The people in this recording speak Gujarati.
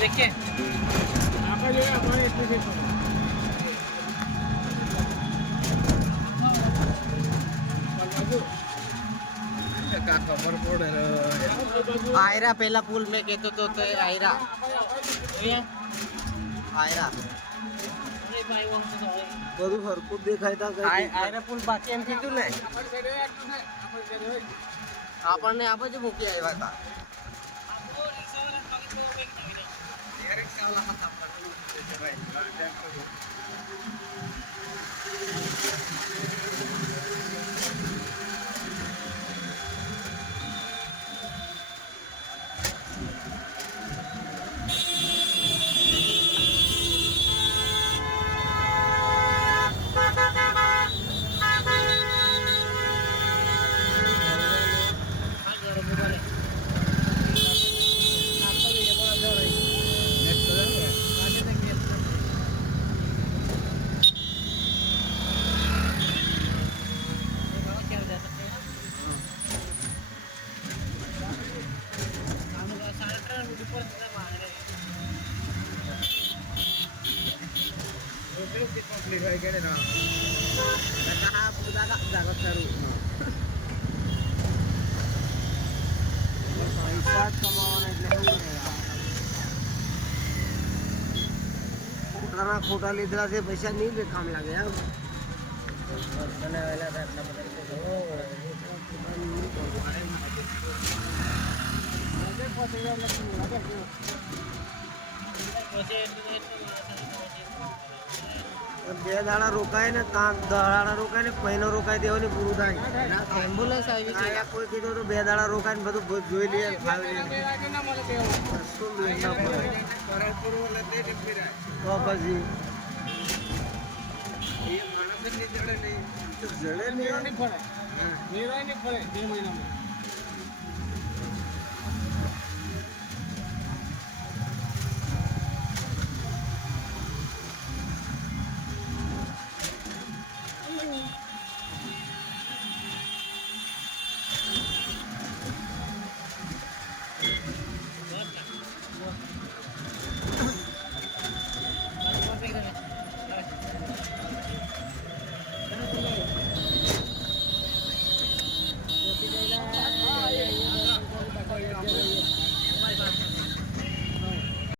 देखिए आपका जो है हमारे इसमें से ખબર પડે आयरा पहला पुल में कहते तो आयरा आयरा બધું હરકું દેખાય તા કઈ આયરા પુલ બાકી એમ કીધું ને આપણને આ બાજુ મૂકી આવ્યા હતા કમ્પ્લીટ હોય કે ના પૈસા જ કમાવાના એટલે શું કરે ખોટા લીધેલા છે પૈસા નહીં બે કામ લાગે એમ બનાવેલા હતા એટલા બે દાડા રોકાય ને દાડા રોકાય ને મહિનો રોકાય દેવાની પૂરું થાય એમ્બ્યુલન્સ આવી છે કોઈ કીધું તો બે દાડા રોકાય ને બધું જોઈ લઈએ ખાવી લઈએ તો પછી જડે નહીં ફળે 2 મહિનામાં